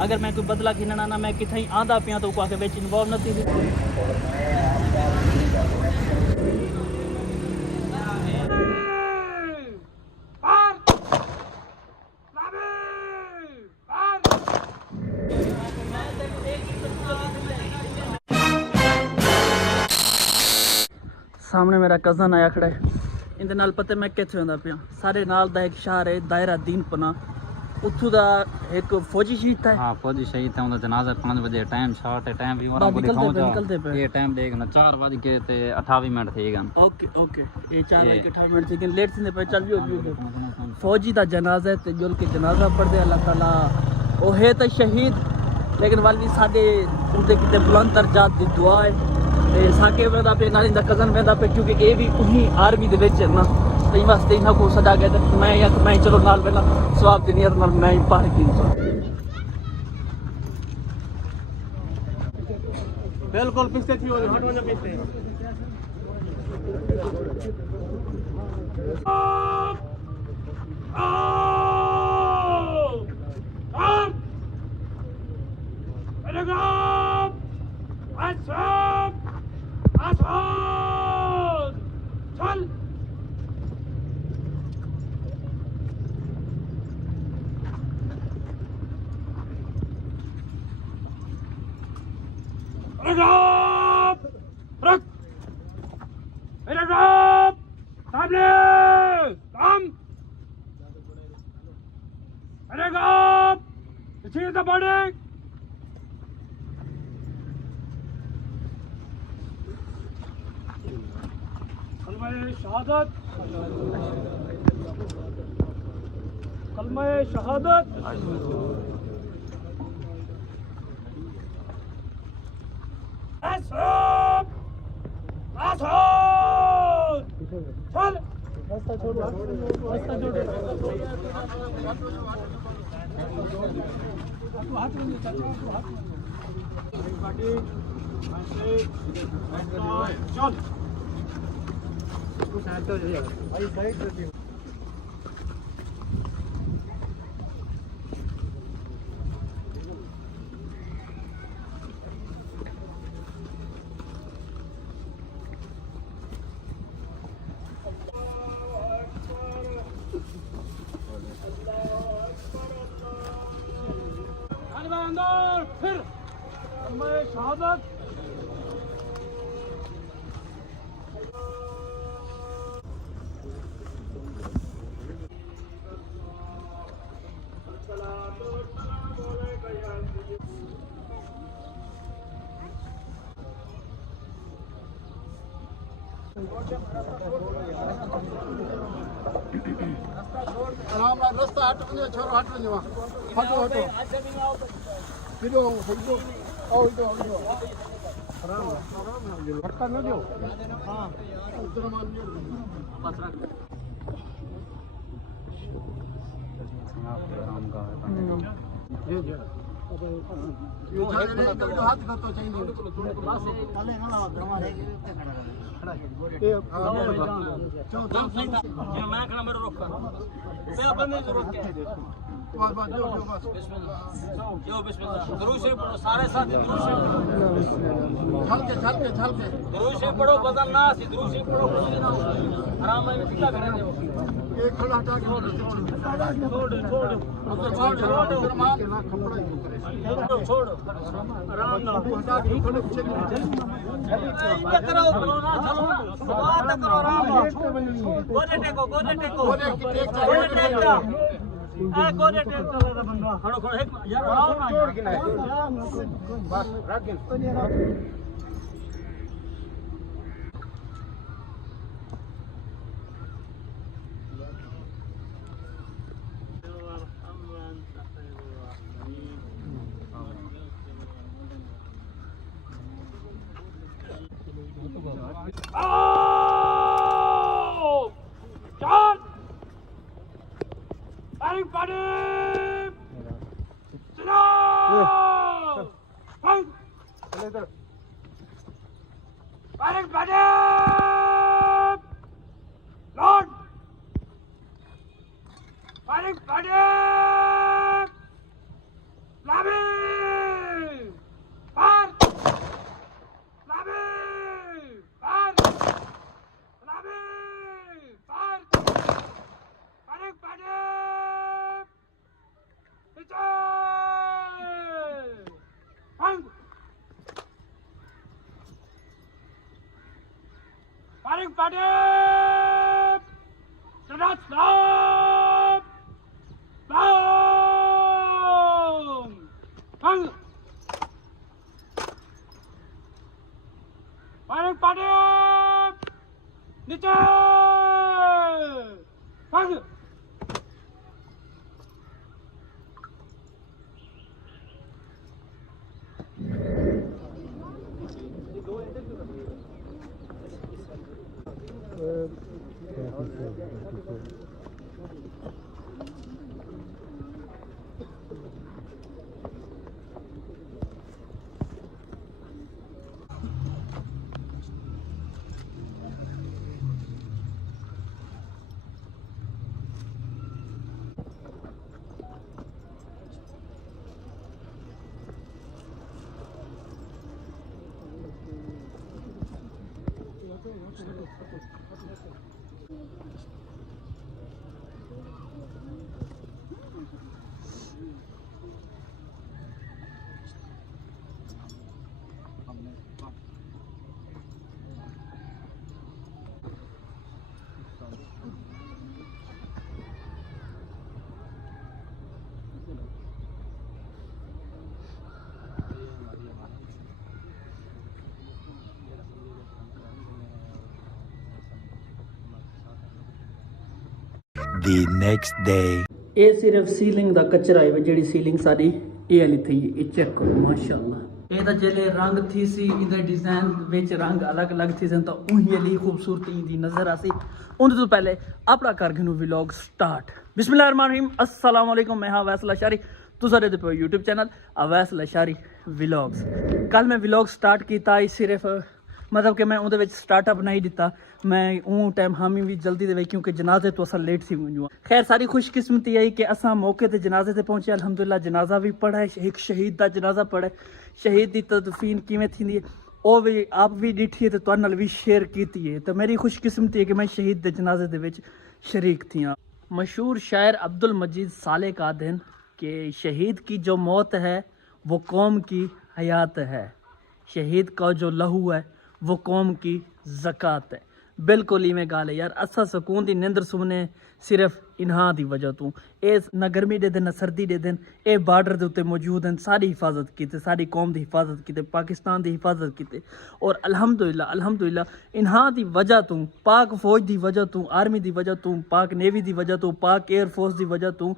अगर मैं कोई बदला खिनना ना मैं किथे आंदा पिया तो को विच इन्वॉल्व न थी। सामने मेरा कज़न आया खड़ा है इंदे नाल पता मैं किथे होंदा पिया सारे नाल दा एक शहर है दायरा दीन पना उथू दा एक फौजी शहीद था। हां फौजी शहीद था उनका जनाजा 5 बजे टाइम शॉट है टाइम भी वरा बड़ी निकलते पे ये टाइम देखना 4 बज के ते 28 मिनट थे गन। ओके ये 4 बज के 28 मिनट थे लेकिन लेट से पे चल भी फौजी दा जनाजा है ते जुल के जनाजा पढ़ दे अल्लाह ताला ओ है तो शहीद लेकिन वाली साडे उनके किते बुलंद दर्जात दी दुआ है ते साके वेंदा पे नाल इंदा कज़न वेंदा पे क्योंकि ये भी उन्हीं आर्मी दे विच ना तो वास्ते इन्हां को सदा गए मैं चलो नाल पहला स्वाब दी नियत नाल मैं पार की बिल्कुल पीछे थी हट वने पीछे कलमा शहादत फिर शहादत आराम रास्ता हट वञो छोरो हट वञो हटो इधो आओ इधो आराम धक्का न दो हां उधर मान बस रख आराम का ये हाथ करतो चाहिए चले ना हमारे मैं खड़ा मेरे रोक कर मैं बंदे से रोक के बस यो बिस्मिल्लाह दुरूद शरीफ पढ़ो सारे साथ दुरूद शरीफ छल के दुरूद शरीफ पढ़ो बदन ना सी दुरूद शरीफ पढ़ो कुछ ना आराम में सीधा खड़े रहो एक खड़ा हटा के छोड़ छोड़ आराम ना हटा के खड़े पीछे करो ना चलो बात करो आराम गोदे टेको गोदे टेक गोदे टेक चला बंदा खड़ो खड़ो एक यार आओ ना छोड़ के ना बस रख के Panik Panik! Labi! Par! Labi! Par! Labi! Par! Panik Panik! Niche! Hang! Panik Panik! Stop! Stop! Down! Hang! Panik Panik! Niche! Hang! The next day. ਇਹ ਸਿਰਫ ਸੀਲਿੰਗ ਦਾ ਕਚਰਾ ਹੈ ਜਿਹੜੀ ਸੀਲਿੰਗ ਸਾਡੀ ਇਹ ਵਾਲੀ ਥੀ ਇਹ ਚੈੱਕ ਕਰੋ ਮਾਸ਼ਾਅੱਲਾ ਇਹ ਤਾਂ ਜਿਹੜੇ ਰੰਗ ਥੀ ਸੀ ਇਹਦੇ ਡਿਜ਼ਾਈਨ ਵਿੱਚ ਰੰਗ ਅਲੱਗ-ਅਲੱਗ ਥੀ ਸਨ ਤਾਂ ਉਹੀ ਵਾਲੀ ਖੂਬਸੂਰਤੀ ਦੀ ਨਜ਼ਰ ਆਸੀ ਉਹਦੇ ਤੋਂ ਪਹਿਲੇ ਆਪਣਾ ਕਰ ਗਨੂੰ ਵਲੌਗ ਸਟਾਰਟ ਬਿਸਮਿਲ੍ਲਾਹਿਰਰਹਿਮਾਨਿਰਰਹੀਮ अस्सलाम वालेकुम मैं अवैस लाशारी तुसा दे पे YouTube channel Awais Lashari vlogs कल मैं व्लॉग स्टार्ट किया सिर्फ मतलब कि मैं उहदे विच स्टार्टअप नहीं दिता मैं ऊँ टाइम हामी भी जल्दी दे क्योंकि जनाजे तो असा लेट सी वञूं खैर सारी खुशकिस्मती आई कि असा मौके ते जनाजे ते पहुंचे अल्हम्दुलिल्लाह जनाजा भी पढ़ा है एक शहीद दा जनाजा पढ़ा शहीद दी तदफीन किवें थींदी है ਉਹ ਵੀ ਆਪ ਵੀ ਡਿੱਠੀ ਹੈ ਤੇ ਤੁਹਾਡੇ ਨਾਲ ਵੀ ਸ਼ੇਅਰ ਕੀਤੀ ਹੈ ਤੇ ਮੇਰੀ ਖੁਸ਼ਕਿਸਮਤੀ ਹੈ ਕਿ ਮੈਂ ਸ਼ਹੀਦ ਦੇ ਜਨਾਜ਼ੇ ਦੇ ਵਿੱਚ शरीक थी मशहूर शायर अब्दुल मजीद साले का दिन कि शहीद की जो मौत है वो कौम की हयात है शहीद का जो लहू है वो कौम की ज़कात है बिल्कुल ही में गाल है यार असा सुकून दी निंदर सुने सिर्फ इन्हां दी वजह तू ए ना गर्मी दे दिन ना सर्दी दे दिन ए बार्डर दे उत्ते मौजूद हैं सारी हिफाजत कीते सारी कौम दी हिफाजत कीते पाकिस्तान दी हिफाजत कीते और अल्हम्दुलिल्लाह इन्हां दी वजह तू पाक फौज दी वजह तू आर्मी दी वजह तू पाक नेवी दी वजह तू पाक एयर फोर्स दी वजह तू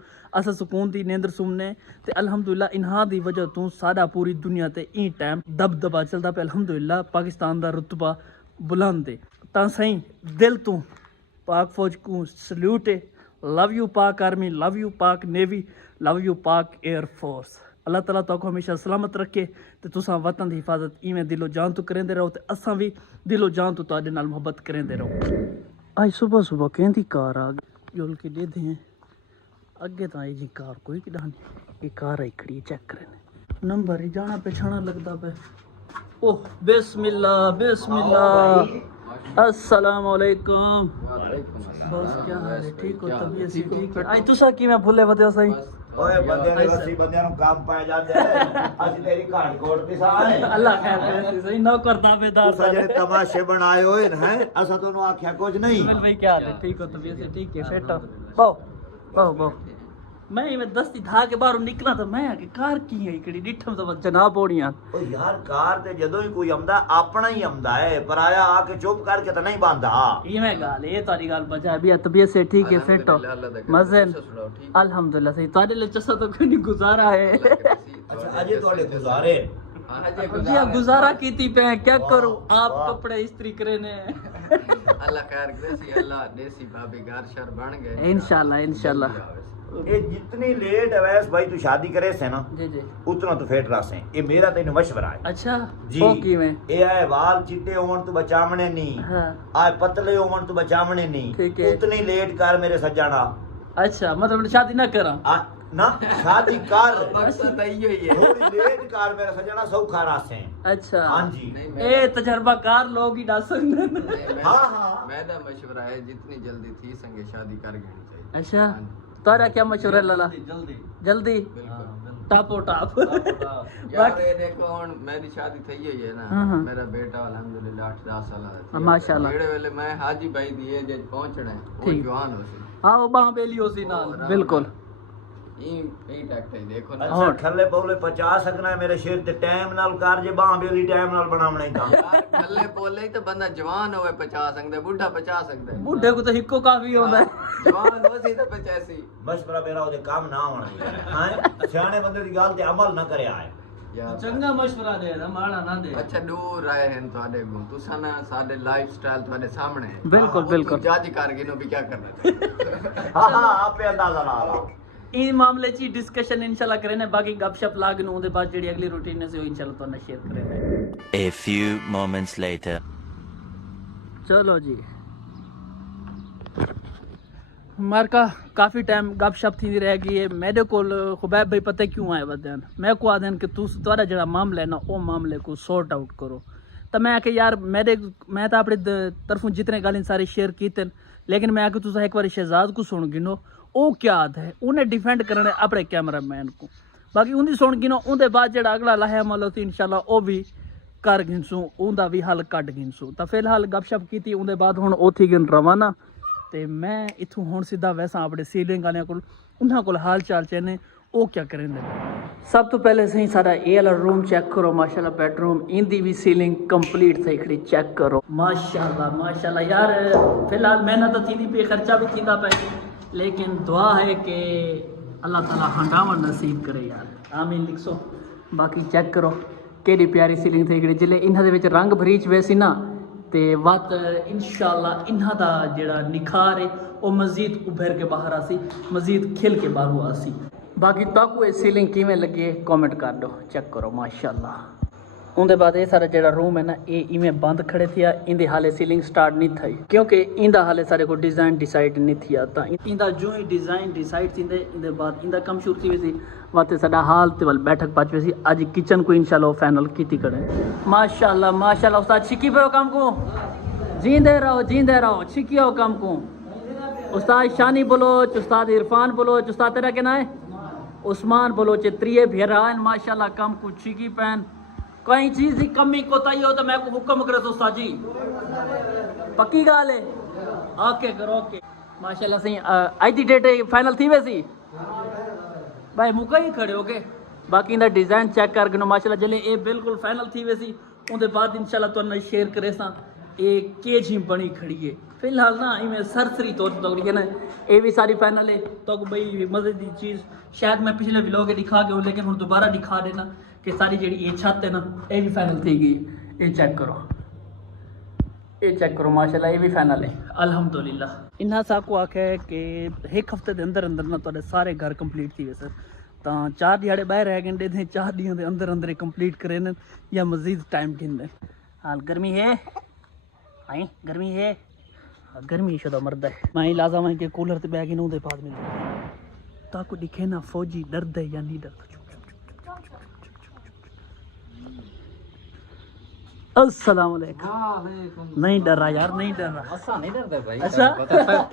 असा सुकून दी निंदर सुनने ते अल्हम्दुलिल्लाह इन्हां दी वजह तू साडा पूरी दुनिया ते ई टाइम दबदबा चलदा पे अल्हम्दुलिल्लाह पाकिस्तान दा रुतबा बुलंद है ता सही दिल तू पाक फौज को सल्यूट है लव यू पाक आर्मी लव यू पाक नेवी लव यू पाक एयर फोर्स अल्लाह ताला तो हमेशा सलामत रखे तो तुसा वतन की हिफाजत इवें दिलो जान तो करेंदे रहो तो असा भी दिलो जान तो तुहाडे नाल मोहब्बत करेंदे रहो आज सुबह सुबह कहती कार आ गई जोल के दे दे अगे तो आई जी कार कोई किड़ा नहीं ये कार आई खड़ी चेक करें नंबर ही जाना पहचाना लगता पे ओह बिस्मिल्लाह बिस्मिल्लाह अस्सलाम वालेकुम बस क्या हाल है ठीक हो तबीयत सी ठीक है आई तुसा की मैं भुले वदे सही ओए बंदे ने वसी बंदे नु काम पाए जाते असि तेरी घाट कोट दी साए अल्लाह खैर करे सही नौकर दावेदार तुसा जेड़े तमाशे बनाए होए न हैं असा तोनु आख्या कुछ नहीं बिल्कुल भाई क्या हाल है ठीक हो तबीयत से ठीक है सेट हो बहु मैं इवें दस्ती था के बाहर निकला तो मैं कि कार की है इकड़ी डिठम तो जनाब ओड़ियां ओ यार कार ते जदों ही कोई आंदा अपना ही आंदा है पराया आके चुप करके तो नहीं बांधा इवें गाल ये तारी गाल बजा भी तबीयत से ठीक है सेट हो मजे अल्हम्दुलिल्लाह सही तारे ले चसा तो कोई गुजारा है अच्छा अजे तोड़े गुजारे जी गुजारा कीती पे क्या करूं आप कपड़े इस्त्री करे ने अल्लाह खैर करे सी अल्लाह देसी भाभी घर शर बन गए इंशाल्लाह ये जितनी लेट अवैस भाई तू शादी करे से ना जी उतना तो फेट रहा से ये मेरा तेन मशवरा है अच्छा जी वो कीवें ये आए वाल चिट्टे होवन तो बचावने नहीं हां आए पतले होवन तो बचावने नहीं ठीक है। उतनी लेट कर मेरे सज्जाना अच्छा मतलब शादी ना करा ना शादी कर मकसद यही है। थोड़ी लेट कर मेरा सजना सौखा रासे। अच्छा हाँ जी। ए तजर्बाकार लोग ही डाल सकते। हाँ। मेरा मशवरा है जितनी जल्दी थी संगे शादी कर लेनी चाहिए। अच्छा तारा क्या मशवरा लाला? जल्दी टापो टाप यार ये देखो हुन मेरी शादी थई हुई है हाँ, हाँ। ना। मेरा बेटा अल्हम्दुलिल्लाह 8-10 साल का है। माशाल्लाह। जेड़े वेले मैं हाजी भाई दी एज पहुंचना है वो ठीक। जवान हो सी। हाँ वो बाह बेली हो सी नाल बिल्कुल। ई टैक्ट है देखो ना। अच्छा थल्ले पौले 50 सकना है मेरे शेर ते टाइम नाल कर जे बाह बेली टाइम नाल बनावना ही काम। यार थल्ले पोले ही तो बंदा जवान होवे 50 सकदा बुढ़ा 50 सकदा है। बूढ़े को तो हिक्को काफी होता है। जवान हो सी तो 85। मशवरा मेरा ओदे काम ना होना हां सियाने बंदे दी गल ते अमल ना करया है। यार चंगा मशवरा दे ना माड़ा ना दे। अच्छा दूर आए हैं ਤੁਹਾਡੇ ਕੋਲ ਤੁਸੀਂ ਨਾ ਸਾਡੇ ਲਾਈਫ ਸਟਾਈਲ ਤੁਹਾਡੇ ਸਾਹਮਣੇ ਹੈ। बिल्कुल बिल्कुल। जज कर गिनो भी क्या करना चाहिए। हां हां आपे अंदाजा ला ला। इन मामले ची डिस्कशन इंशाल्लाह करें बाकी गपशप लाग नु दे बाद जेडी अगली रूटीन है वो इंशाल्लाह तो शेयर करेंगे। A few moments later. चलो जी मारका काफ़ी टाइम गपशप थी रह गई है। मेरे को खुबैब भाई पता क्यों आए वदन मैं को आदन कि तू तुम्हारा जरा मामला है ना वो मामले को सॉर्ट आउट करो। तो मैं आके यार मैं तो अपनी तरफों जितने गल सारे शेयर कीते लेकिन मैं आके तुम एक बार शहजाद को सुन गिनो वो क्या आद है उन्हें डिफेंड करने अपने कैमरा मैन को। बाकी उन्हें सुन गिनो उनके बाद जो अगला लाया मतलब थी इंशाल्लाह वो भी कर गिनसूँ उनका भी हल कट गिनसूँ। तो फिलहाल गपशप की उनके बाद हूँ वो थी गिन रवाना तो मैं इतों हूँ सीधा वैसा अपने सीलिंग वाले को उन्होंने को हाल चाल चाहने वो क्या करेंगे। सब तो पहले सही सारा ए वाला रूम चेक करो माशाल्लाह बेडरूम इंदी भी सीलिंग कंप्लीट थी खड़ी चेक करो माशाल्लाह माशाल्लाह। यार फिलहाल मेहनत तो थी पे खर्चा भी थी पे लेकिन दुआ है कि अल्लाह ताला हंडावा नसीब करे यार आमीन लिखो। बाकी चेक करो केड़ी प्यारी सीलिंग थी खड़ी जिले इन्होंने रंग भरीच वैसी ना ते वत इंशाल्लाह इन्हां दा जेड़ा निखार है वो मजीद उभर के बाहर आसी मजीद खिल के बाहर आसी। बाकी तक ये सीलिंग किमें लगी कमेंट कर दो चेक करो माशाल्लाह। उनके बाद ये सारा जेड़ा रूम है ना ये इवें बंद खड़े थिया इंदे हाले सीलिंग स्टार्ट नहीं थी क्योंकि इंदा हाले सारे को डिज़ाइन डिसाइड नहीं थिया तो इंदा जो ही डिज़ाइन डिसाइड थींदे इंदे बाद इंदा कम शुरू थी वैसी वाते साडा हाल ते वाल बैठक पाच वैसी आज किचन को इंशाल्लाह फाइनल कीती करे माशाल्लाह माशाल्लाह। उस्ताद छिकी पे काम को जींदे रहो छिकियो काम को। उस्ताद शानी बलोच उस्ताद इरफान बलोच उस्ताद तेरा क्या ना है उस्मान बलोच त्रिये भेरान माशाल्लाह काम को छिकी पैन कई चीज़ की कमी कोताही हो तो मैं को हुक्म करे तो उस्ताद जी पक्की गाल है ओके करो ओके माशाल्लाह सही। आज दी डेट फाइनल थी वैसी भाई मुका ही खड़े हो गए। बाकी इंदा डिज़ाइन चेक कर गनो माशाल्लाह जले ये बिल्कुल फाइनल थी वैसी उनके बाद इंशाल्लाह तो शेयर करे सा ये केज ही बनी खड़ी है। फिलहाल ना इवें सरसरी तौर पर ना ये भी सारी फाइनल है तो भाई मजे की चीज़ शायद मैं पिछले व्लॉग दिखा गया हूँ लेकिन हम दोबारा दिखा देना कि सारी जी ये छत है ना ये भी फाइनल थी गई। ये चेक करो माशाल्लाह ये भी फाइनल है अल्हम्दुलिल्लाह। इन्ना साको आखे है कि एक हफ्ते के अंदर अंदर ना तो सारे घर कंप्लीट थी वैसे तो 4 दिहाड़े बाहर रह गए थे 4 दिनों के अंदर अंदर कंप्लीट करे या मजीद टाइम गिनते हाल गर्मी है आई गर्मी है गर्मी शुदा मर्द है मैं लाजम है कि कूलर ते बैग इन बाद में ताको दिखे ना फौजी डरद है या नहीं डरता। अस्सलाम वालेकुम। नहीं डर रहा यार नहीं डर रहा ऐसा नहीं डरते भाई अच्छा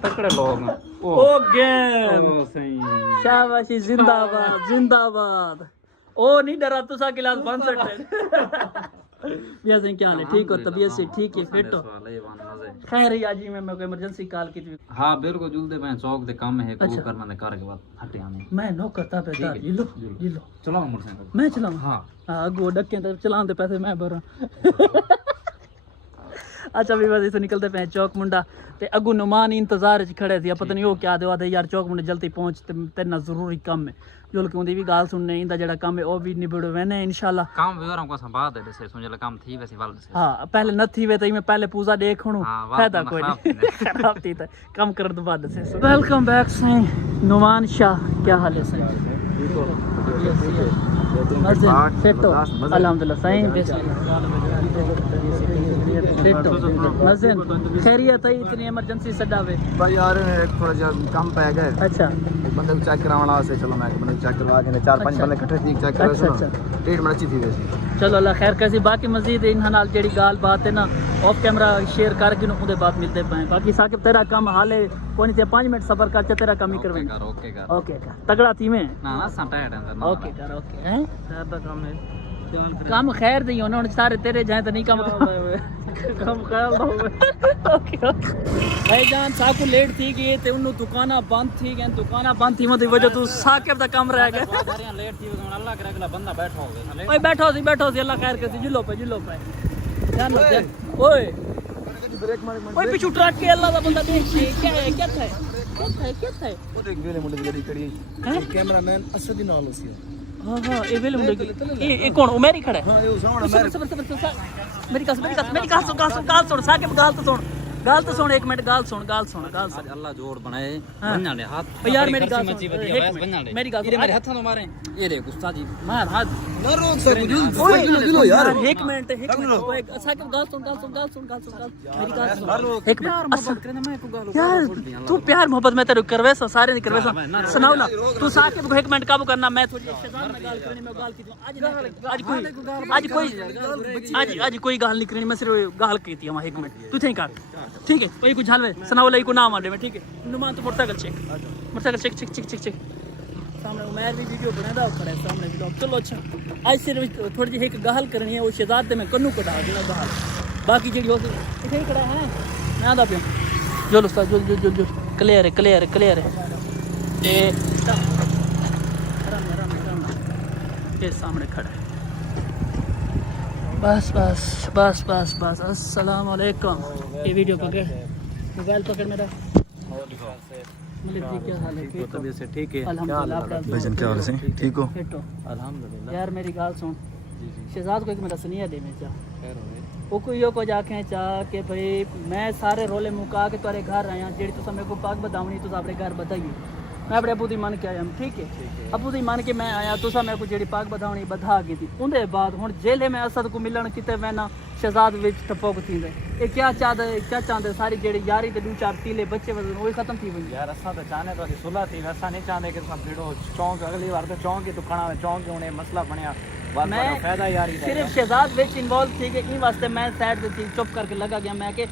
तकड़े लोग ओ गेम ओ सही शाबाशी जिंदाबाद जिंदाबाद ओ नहीं डरा तुसा गिलास बंद सकते भैया से क्या हाल है ठीक हो तबीयत से ठीक है फिट हो खैर ही आज ही मैं कोई इमरजेंसी कॉल की थी। हां बिल्कुल जुलदे मैं चौक दे काम है को करना दे कर के बाद हटे आने मैं नो करता बेटा ले लो चलो मोटरसाइकिल मैं चलाऊं हां गो डक्के तो चलाने दे पैसे मैं भरा अच्छा भी बस इसे निकलते पे चौक मुंडा ते अगू नुमान इंतजार च खड़े थे पता नहीं वो क्या दे आदे यार चौक मुंडे जल्दी पहुंच तेना जरूरी काम है जोल के उंदी भी गाल सुनने इंदा जेड़ा काम है वो भी निबड़ वेने इंशाल्लाह काम विवरण को संभाल दे से सुनले काम थी वैसे वाल से हां पहले न थी वे तो मैं पहले पूजा देखणू फायदा कोई नहीं खराब थी तो काम कर दो बाद से वेलकम बैक से नुमान शाह क्या हाल है सर मस्जिद सेटो अल्हम्दुलिल्लाह सही मस्जिद खैरियत है इतनी इमरजेंसी सडावे भाई यार एक थोड़ा सा कम पै गए अच्छा एक बंदे को चेक करावना से चलो मैं एक बंदे को चेक करवा के 4-5 बंदे इकट्ठे ठीक चेक करा अच्छा ट्रीटमेंट अच्छी थी वैसे चलो अल्लाह खैर कैसी बाकी मजीद इन नाल जेड़ी गाल बात है ना ऑफ कैमरा शेयर करके उनके बाद मिलते पाए बाकी साकिब तेरा काम हाले कोई नहीं 5 मिनट सफर कर तेरा काम ही करवे ओके कर तगड़ा थी मैं ना ना सटाया अंदर ओके कर ओके हैं सादा काम है काम खैर दी होने हुन सारे तेरे जाए तो नहीं काम काम ख्याल होवे ओके ओके भाई जान साकू लेट थी गई ते उन्नु दुकाना बंद थी गई दुकाना बंद थी मती वजह तू साकिब दा काम रह गया लेट थी अल्लाह करे अगला बंदा बैठा होवे ओए बैठो सी अल्लाह खैर करती जिलो पे ध्यान रख ओए ओए पीछू ट्रक के अल्लाह दा बंदा देख क्या था वो देख वेले मुंडे दी गाड़ी खड़ी है कैमरामैन असदी नाल उसी हां ये वेले मुंडे ये कौन उमेर ही खड़ा है हां ये सामने सबर मेरी गाल सुन साकिब गाल तो सुन 1 मिनट गाल सुन आज अल्लाह जोड़ बनाए बनना ले हाथ यार मेरी गाल मची बढ़िया वैस बनना ले मेरी गाल ये मेरे हाथों मारे ये देख उस्ताद जी मार हाथ ना रोक सकू दिलो यार 1 मिनट ओए साकिब गाल सुन मेरी गाल सुन 1 मिनट यार तू प्यार मोहब्बत में तेरे करवे सो सारे नहीं करवे सो सुनाओ ना तू साकिब को 1 मिनट काबू करना मैं थोड़ी शैतान में गाल करनी मैं गाल की आज कोई गाल नहीं करनी मैं सिर्फ गाल की थी 1 मिनट तू थे कर ठीक है कोई कुछ हालवे सुनाओ लाई को नाम आले में ठीक है नुमान तो मोटरसाइकिल चेक सामने उमर भी वीडियो बनादा खड़ा है सामने व्लॉग चलो अच्छा आज सिर्फ थोड़ी जी एक गाल करनी है वो शहजाद में कन्नू कटा देना गाल बाकी जेडी हो इथे ही खड़ा है मैं आदा पे जो उस्ताद जो क्लियर है ए ये सामने खड़ा है बस अस्सलाम वालेकुम ये वीडियो पकड़ मोबाइल पकड़ मेरा क्या हाल है तबीयत से ठीक है अल्हम्दुलिल्लाह भाईजान क्या हाल है ठीक हो अल्हम्दुलिल्लाह यार मेरी गाल सुन शहजाद को एक मेरा सुनिया दे में चा वो कोई यो को जाके चाह के भाई मैं सारे रोले मुका के तेरे घर आया जेड़ी तुसा मेरे को पाक बतावनी तुसा अपने घर बताइए मैं अपने अबू दी मान के आया ठीक है अबू दी मान के मैं आया तुसा मेरे को जेड़ी पाक बतावनी बधा गई थी उनके बाद हुन जेले में असद को मिलन किते वैना शहजाद विच टपोक थींदे ये क्या चाहते सारी जेड़ी यारी ते 2-4 तीले बच्चे वजन वो खत्म थी वई यार असा तो चाहने तो सुलह थी वैसा नहीं चाहते कि सब भिड़ो चौंक अगली बार तो चौंक ही दुकाना में चौंक होने मसला बनया मैं फायदा यारी सिर्फ शहजाद विच इन्वॉल्व थी कि इन वास्ते मैं साइड से थी चुप करके लगा गया मैं के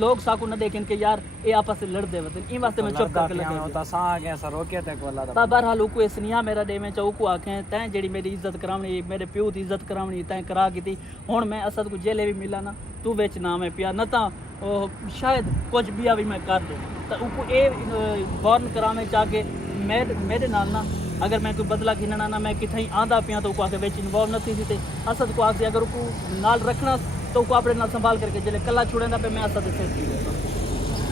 लोग साकू न देखें कि यार ये आपस में लड़ दे वतन इन वास्ते मैं चुप करके लगा होता सा आ गया सर रोके तक वाला ता बहरहाल को स्नेहा मेरा दे में चौकू आखे तैं जेड़ी मेरी इज्जत करावनी मेरे प्यो दी इज्जत करावनी तैं करा की थी हुन मैं असद को जेले भी मिला ना तू विच ना मैं पिया न ता शायद कुछ भी मैं कर दे तो उको ए गौर करावे चाह के मेरे नाल ना अगर मैं कोई बदला खिनना ना मैं किथे आंदा पिया तो आके विच इन्वॉल्व न थी थे असद को आके अगर को नाल रखना तो को अपने नाल संभाल करके जले कला छुड़ेंदा पे मैं असद से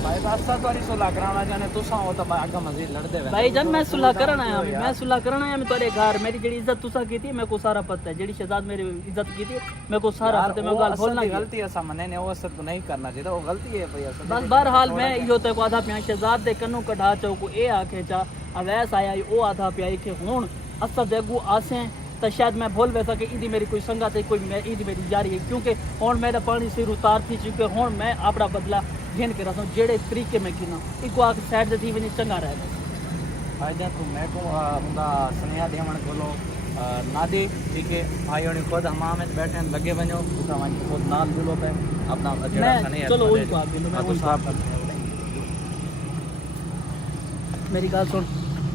भाई रास्ता तो नहीं सुलह कराना जाने तू सा हो तो आगे मजीद लड़ दे भाई जान मैं सुलह करना आया मैं तेरे घर मेरी जेडी इज्जत तुसा की थी मैं को सारा पता है जेडी शहजाद मेरी इज्जत की थी मैं को सारा पता है मैं गाल बोलना गलती है सामने ने वो सब नहीं करना चाहिए वो गलती है भाई असद बस बहरहाल मैं यो तो आधा पिया शहजाद दे कन्नू कढ़ा चौको ए आके चा अवैस आया ओ आधा पिया के हुन असद देगू आसे तो शायद मैं भूल वैसा कि इदी मेरी कोई संगत है कोई इदी मेरी जारी है क्योंकि हुन मेरा पानी सिर उतार थी चुके हुन मैं अपना बदला घेन के रहा हूँ जेड़े तरीके में गिना एक आके साइड से थी भी चंगा रह भाई जान तू मैं को उनका स्नेहा देवण बोलो ना दे ठीक है भाई और खुद हमाम में बैठे लगे बनो उसका वन खुद नाल जुलो पे अपना जेड़ा स्नेहा चलो उनको आप दिलो मैं साहब मेरी गाल सुन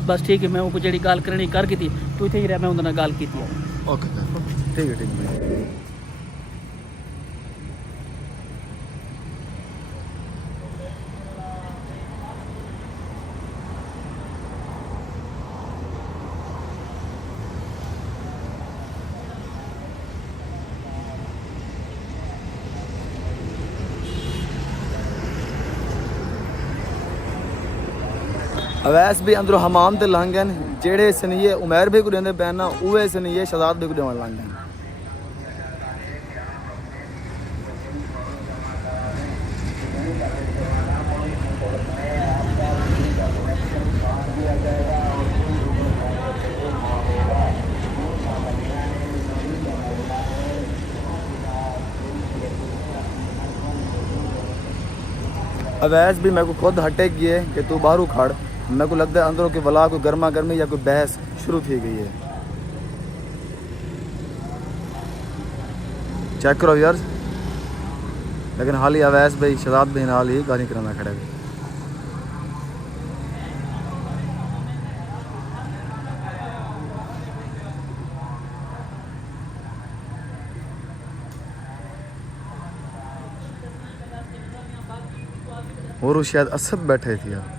बस ठीक है मैं वो जेड़ी गाल करनी कर की थी तू इथे ही रह मैं उनना गाल की थी ओके ठीक है अवैस भी अंदरों हमाम ते लंघ गए जेड़े सनीए उमैर भी को देंदे पैन ना उहे सनीए शहजाद भी को देवन लंघ गए अवैस भी मेरे को खुद हटे गई है कि तू बाहर खड़। मेरे को लगता है अंदरों की वला कोई गर्मा गर्मी या कोई बहस शुरू थी गई है। चेक करो यार, लेकिन हाल ही अवैस भाई शहजाद भाई नाल ही गाली कराना खड़े हुए। और वो शायद असद बैठे थे यार।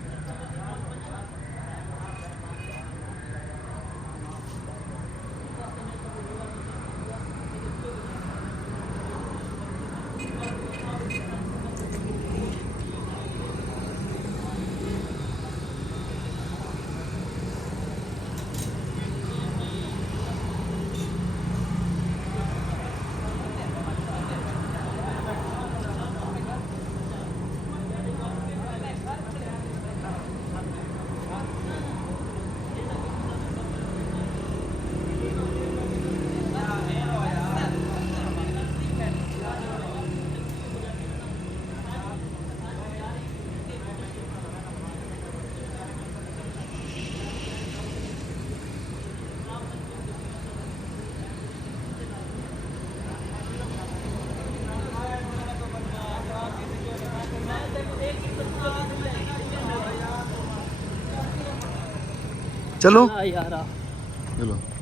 चलो यार चलो।